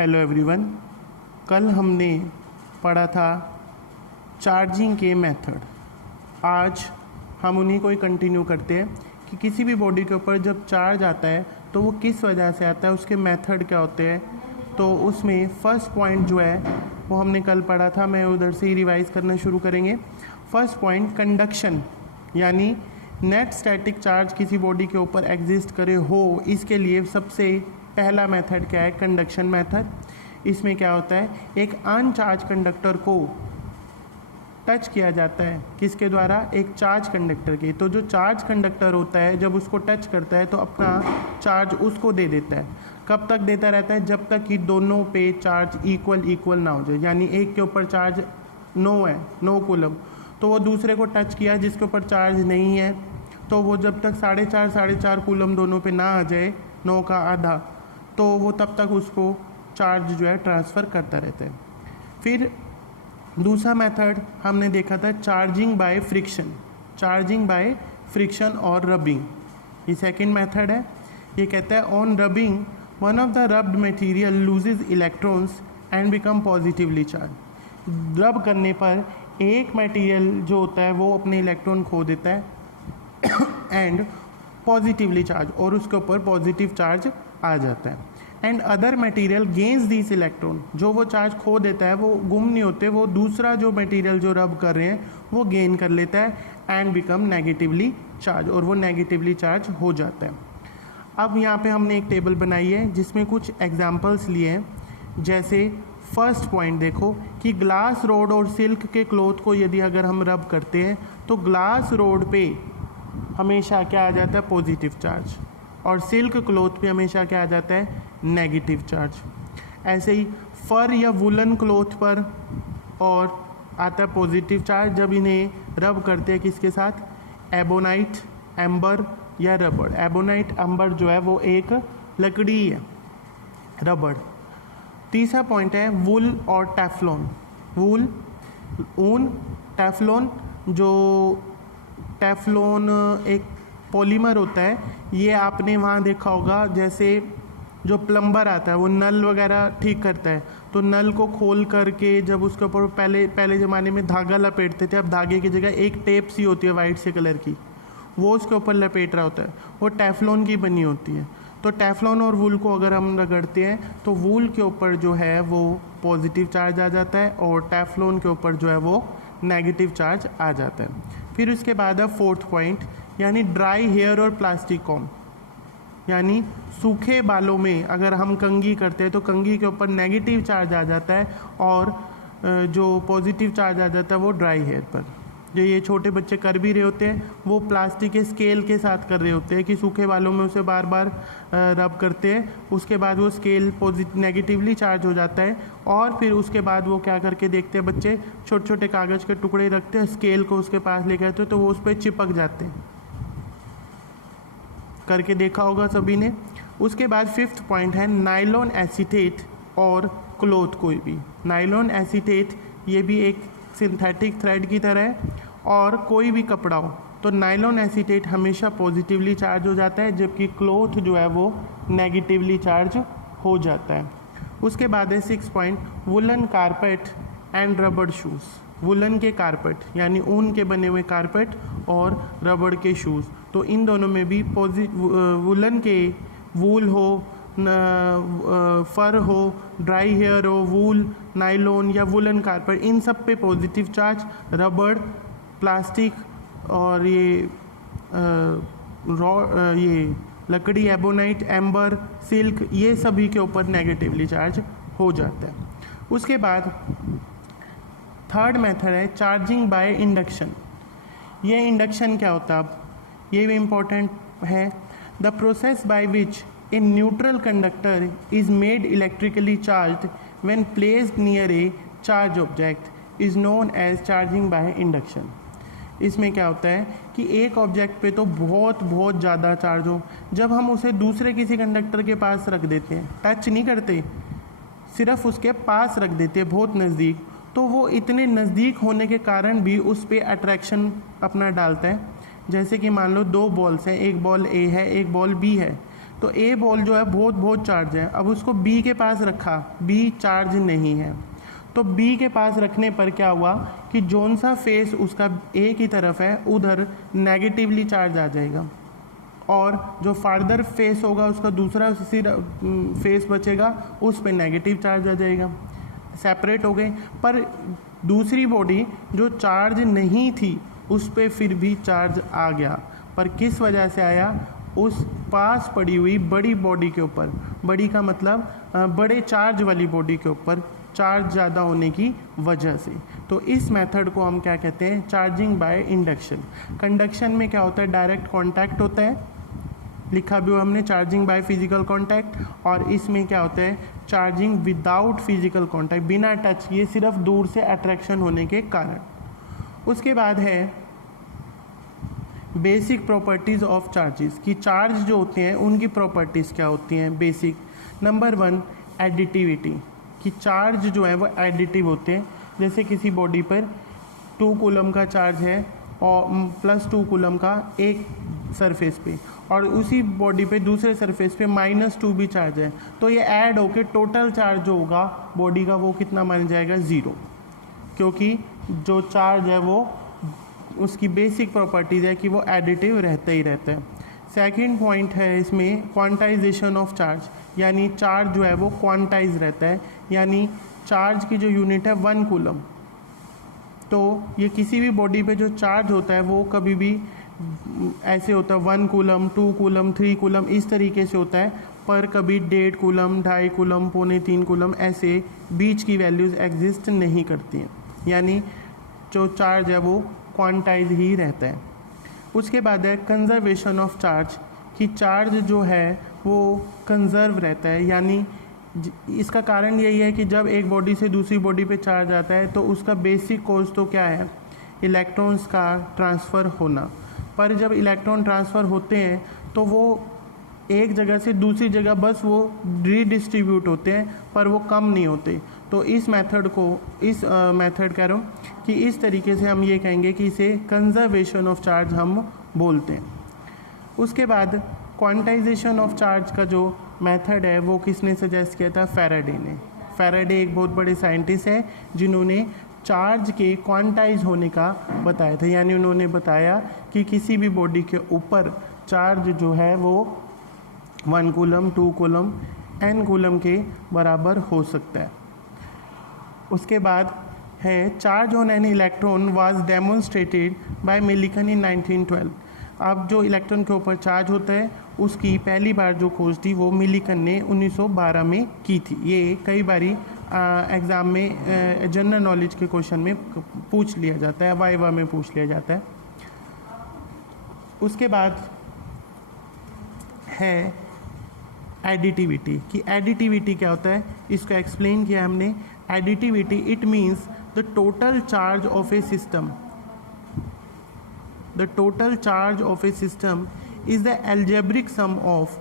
Hello everyone. कल हमने पढ़ा था चार्जिंग के मेथड। आज हम उन्हीं को ही कंटिन्यू करते हैं कि किसी भी बॉडी के ऊपर जब चार्ज आता है तो वो किस वजह से आता है, उसके मेथड क्या होते हैं। तो उसमें फर्स्ट पॉइंट जो है वो हमने कल पढ़ा था, मैं उधर से ही रिवाइज़ करना शुरू करेंगे। फर्स्ट पॉइंट कंडक्शन, यानी नेट स्टैटिक चार्ज किसी बॉडी के ऊपर एग्जिस्ट करे हो, इसके लिए सबसे पहला मेथड क्या है, कंडक्शन मेथड। इसमें क्या होता है, एक अनचार्ज कंडक्टर को टच किया जाता है, किसके द्वारा, एक चार्ज कंडक्टर के। तो जो चार्ज कंडक्टर होता है जब उसको टच करता है तो अपना चार्ज उसको दे देता है। कब तक देता रहता है, जब तक कि दोनों पे चार्ज इक्वल ना हो जाए। यानी एक के ऊपर चार्ज 9 है, 9 कूलम, तो वो दूसरे को टच किया जिसके ऊपर चार्ज नहीं है, तो वो जब तक 4.5 कूलम दोनों पे ना आ जाए, 9 का आधा, तो वो तब तक उसको चार्ज जो है ट्रांसफ़र करता रहता है। फिर दूसरा मेथड हमने देखा था charging by friction, charging by friction और रबिंग। ये सेकंड मेथड है। ये कहता है on rubbing one of the rubbed material loses electrons and become positively charge. रब करने पर एक मटेरियल जो होता है वो अपने इलेक्ट्रॉन खो देता है एंड पॉजिटिवली चार्ज, और उसके ऊपर पॉजिटिव चार्ज आ जाता है। And other material gains this electron, जो वो चार्ज खो देता है वो गुम नहीं होते, वो दूसरा जो मटेरियल जो रब कर रहे हैं वो गेन कर लेता है एंड बिकम नेगेटिवली चार्ज, और वो नेगेटिवली चार्ज हो जाता है। अब यहाँ पे हमने एक टेबल बनाई है जिसमें कुछ एग्जांपल्स लिए हैं। जैसे फर्स्ट पॉइंट देखो कि ग्लास रोड और सिल्क के क्लॉथ को यदि अगर हम रब करते हैं तो ग्लास रोड पे हमेशा क्या आ जाता है, पॉजिटिव चार्ज, और सिल्क क्लॉथ पे हमेशा क्या आ जाता है, नेगेटिव चार्ज। ऐसे ही फर या वुलन क्लॉथ पर और आता है पॉजिटिव चार्ज जब इन्हें रब करते हैं किसके साथ, एबोनाइट, एम्बर या रबड़। एबोनाइट एम्बर जो है वो एक लकड़ी है, रबड़। तीसरा पॉइंट है वुल और टेफ्लॉन। वुल, ऊन, टेफ्लॉन, जो टेफ्लॉन एक पॉलीमर होता है। ये आपने वहाँ देखा होगा, जैसे जो प्लम्बर आता है वो नल वगैरह ठीक करता है, तो नल को खोल करके जब उसके ऊपर पहले ज़माने में धागा लपेटते थे, अब धागे की जगह एक टेप सी होती है वाइट से कलर की, वो उसके ऊपर लपेट रहा होता है, वो टेफ्लॉन की बनी होती है। तो टेफ्लॉन और वूल को अगर हम रगड़ते हैं तो वूल के ऊपर जो है वो पॉजिटिव चार्ज आ जाता है और टेफ्लॉन के ऊपर जो है वो नेगेटिव चार्ज आ जाता है। फिर उसके बाद है फोर्थ पॉइंट, यानी ड्राई हेयर और प्लास्टिक कॉम, यानी सूखे बालों में अगर हम कंघी करते हैं तो कंघी के ऊपर नेगेटिव चार्ज आ जाता है और जो पॉजिटिव चार्ज आ जाता है वो ड्राई हेयर पर। जो ये छोटे बच्चे कर भी रहे होते हैं वो प्लास्टिक के स्केल के साथ कर रहे होते हैं कि सूखे बालों में उसे बार बार रब करते हैं, उसके बाद वो स्केल नेगेटिवली चार्ज हो जाता है, और फिर उसके बाद वो क्या करके देखते हैं बच्चे, छोटे छोटे कागज़ के टुकड़े रखते हैं, स्केल को उसके पास लेकर आते हैं तो वो उस पर चिपक जाते हैं। करके देखा होगा सभी ने। उसके बाद फिफ्थ पॉइंट है नायलॉन एसीटेट और क्लॉथ। कोई भी नायलॉन एसीटेट ये भी एक सिंथेटिक थ्रेड की तरह है, और कोई भी कपड़ा हो तो नायलॉन एसीटेट हमेशा पॉजिटिवली चार्ज हो जाता है, जबकि क्लॉथ जो है वो नेगेटिवली चार्ज हो जाता है। उसके बाद है 6 पॉइंट वुलन कारपेट एंड रबड़ शूज़। वुलन के कारपेट यानी ऊन के बने हुए कारपेट और रबड़ के शूज़, तो इन दोनों में भी वुलन के वूल हो, फर हो, ड्राई हेयर हो, वूल, नायलॉन या वुलन कारपेट, इन सब पे पॉजिटिव चार्ज। रबड़, प्लास्टिक और ये ये लकड़ी, एबोनाइट, एम्बर, सिल्क, ये सभी के ऊपर नेगेटिवली चार्ज हो जाता है। उसके बाद थर्ड मेथड है चार्जिंग बाय इंडक्शन। ये इंडक्शन क्या होता है, अब ये भी इम्पोर्टेंट है। The process by which a neutral conductor is made electrically charged when placed near a charge object is known as charging by induction। इसमें क्या होता है कि एक ऑब्जेक्ट पे तो बहुत ज़्यादा चार्ज हो, जब हम उसे दूसरे किसी कंडक्टर के पास रख देते हैं, टच नहीं करते, सिर्फ उसके पास रख देते हैं बहुत नज़दीक, तो वो इतने नज़दीक होने के कारण भी उस पर अट्रैक्शन अपना डालता है। जैसे कि मान लो 2 बॉल्स हैं, एक बॉल ए है एक बॉल बी है, तो ए बॉल जो है बहुत बहुत चार्ज है, अब उसको बी के पास रखा, बी चार्ज नहीं है, तो बी के पास रखने पर क्या हुआ कि जोन सा फेस उसका ए की तरफ है उधर नेगेटिवली चार्ज आ जाएगा, और जो फार्दर फेस होगा उसका दूसरा फेस बचेगा उस पर नेगेटिव चार्ज आ जाएगा, सेपरेट हो गए। पर दूसरी बॉडी जो चार्ज नहीं थी उस पर फिर भी चार्ज आ गया, पर किस वजह से आया, उस पास पड़ी हुई बड़ी बॉडी के ऊपर, बड़ी का मतलब बड़े चार्ज वाली बॉडी के ऊपर चार्ज ज़्यादा होने की वजह से। तो इस मेथड को हम क्या कहते हैं, चार्जिंग बाय इंडक्शन। कंडक्शन में क्या होता है, डायरेक्ट कांटेक्ट होता है, लिखा भी हुआ हमने चार्जिंग बाय फिजिकल कांटेक्ट, और इसमें क्या होता है चार्जिंग विदाउट फिजिकल कांटेक्ट, बिना टच किए, सिर्फ दूर से अट्रैक्शन होने के कारण। उसके बाद है बेसिक प्रॉपर्टीज़ ऑफ चार्जेस, कि चार्ज जो होते हैं उनकी प्रॉपर्टीज़ क्या होती हैं बेसिक। नंबर 1 एडिटिविटी, कि चार्ज जो है वो एडिटिव होते हैं। जैसे किसी बॉडी पर 2 कूलम का चार्ज है और +2 कूलम का एक सरफेस पे, और उसी बॉडी पे दूसरे सरफेस पे -2 भी चार्ज है, तो ये ऐड होके टोटल चार्ज जो होगा बॉडी का वो कितना मान जाएगा, 0, क्योंकि जो चार्ज है वो उसकी बेसिक प्रॉपर्टीज़ है कि वो एडिटिव रहता ही रहता है। सेकंड पॉइंट है इसमें क्वांटाइजेशन ऑफ चार्ज, यानी चार्ज जो है वो क्वांटाइज रहता है, यानी चार्ज की जो यूनिट है 1 कूलम। तो ये किसी भी बॉडी पे जो चार्ज होता है वो कभी भी ऐसे होता है 1 कूलम, 2 कूलम, 3 कूलम, इस तरीके से होता है, पर कभी 1.5 कूलम, 2.5 कूलम, 2.25 कूलम, ऐसे बीच की वैल्यूज़ एग्जिस्ट नहीं करती हैं, यानी जो चार्ज है वो क्वांटाइज ही रहता है। उसके बाद है कंजर्वेशन ऑफ चार्ज, कि चार्ज जो है वो कंजर्व रहता है, यानी इसका कारण यही है कि जब एक बॉडी से दूसरी बॉडी पे चार्ज आता है तो उसका बेसिक कॉज तो क्या है, इलेक्ट्रॉन्स का ट्रांसफ़र होना। पर जब इलेक्ट्रॉन ट्रांसफ़र होते हैं तो वो एक जगह से दूसरी जगह बस वो रीडिस्ट्रीब्यूट होते हैं, पर वो कम नहीं होते। तो इस मेथड को, इस मेथड कह रहा हूँ कि इस तरीके से हम ये कहेंगे कि इसे कंजर्वेशन ऑफ चार्ज हम बोलते हैं। उसके बाद क्वांटाइजेशन ऑफ चार्ज का जो मेथड है वो किसने सजेस्ट किया था, फैराडे ने। फैराडे एक बहुत बड़े साइंटिस्ट है जिन्होंने चार्ज के क्वांटाइज होने का बताया था, यानी उन्होंने बताया कि किसी भी बॉडी के ऊपर चार्ज जो है वो 1 कूलम, 2 कूलम, n कूलम के बराबर हो सकता है। उसके बाद है charge on an electron was demonstrated by Millikan in 1912। अब जो इलेक्ट्रॉन के ऊपर चार्ज होता है उसकी पहली बार जो खोज थी वो मिलिकन ने 1912 में की थी। ये कई बारी एग्ज़ाम में जनरल नॉलेज के क्वेश्चन में पूछ लिया जाता है, वाइवा में पूछ लिया जाता है। उसके बाद है एडिटिविटी, कि एडिटिविटी क्या होता है, इसको एक्सप्लेन किया हमने। Additivity it means the total charge of A system, the total charge of a system is the algebraic sum of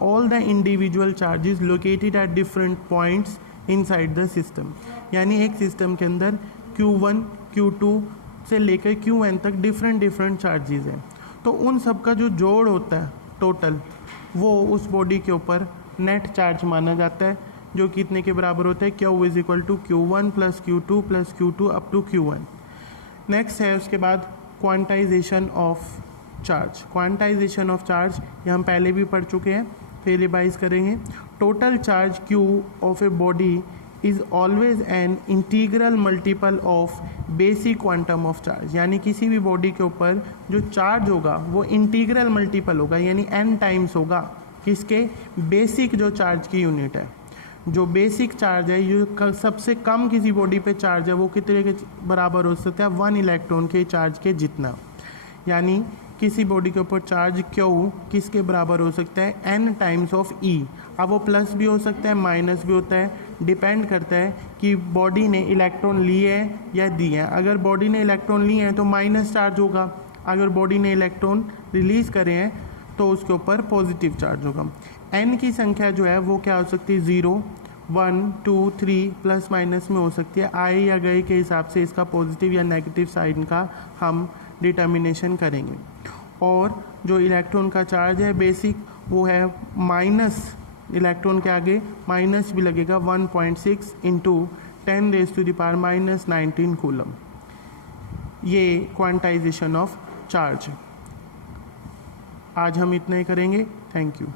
all the individual charges located at different points inside the system। यानी एक system के अंदर Q1, Q2 से लेकर Qn तक different charges हैं, तो उन सब का जो जोड़ होता है टोटल, वो उस बॉडी के ऊपर नेट चार्ज माना जाता है, जो कितने के बराबर होता है, Q is equal to Q1 plus Q2 plus Q2 up to Q1। Next है उसके बाद quantization of charge. Quantization of charge ये हम पहले भी पढ़ चुके हैं, फिर रिवाइज करेंगे। Total charge Q of a body is always an integral multiple of basic quantum of charge, यानी किसी भी बॉडी के ऊपर जो चार्ज होगा वो इंटीग्रल मल्टीपल होगा, यानी n टाइम्स होगा किसके, बेसिक जो चार्ज की यूनिट है। जो बेसिक चार्ज है, ये सबसे कम किसी बॉडी पे चार्ज है, वो कितने के बराबर हो सकता है, 1 इलेक्ट्रॉन के चार्ज के जितना। यानी किसी बॉडी के ऊपर चार्ज Q किसके बराबर हो सकता है, n टाइम्स ऑफ E। अब वो प्लस भी हो सकता है, माइनस भी होता है, डिपेंड करता है कि बॉडी ने इलेक्ट्रॉन लिए हैं या दिए हैं। अगर बॉडी ने इलेक्ट्रॉन लिए हैं तो माइनस चार्ज होगा, अगर बॉडी ने इलेक्ट्रॉन रिलीज़ करे हैं तो उसके ऊपर पॉजिटिव चार्ज होगा। n की संख्या जो है वो क्या हो सकती है, 0, 1, 2, 3 प्लस माइनस में हो सकती है। आए या गए के हिसाब से इसका पॉजिटिव या नेगेटिव साइन का हम डिटर्मिनेशन करेंगे। और जो इलेक्ट्रॉन का चार्ज है बेसिक, वो है माइनस, इलेक्ट्रॉन के आगे माइनस भी लगेगा, 1.6 इंटू 10⁻⁻19 कूलम। ये क्वांटाइजेशन ऑफ चार्ज। आज हम इतना ही करेंगे। Thank you.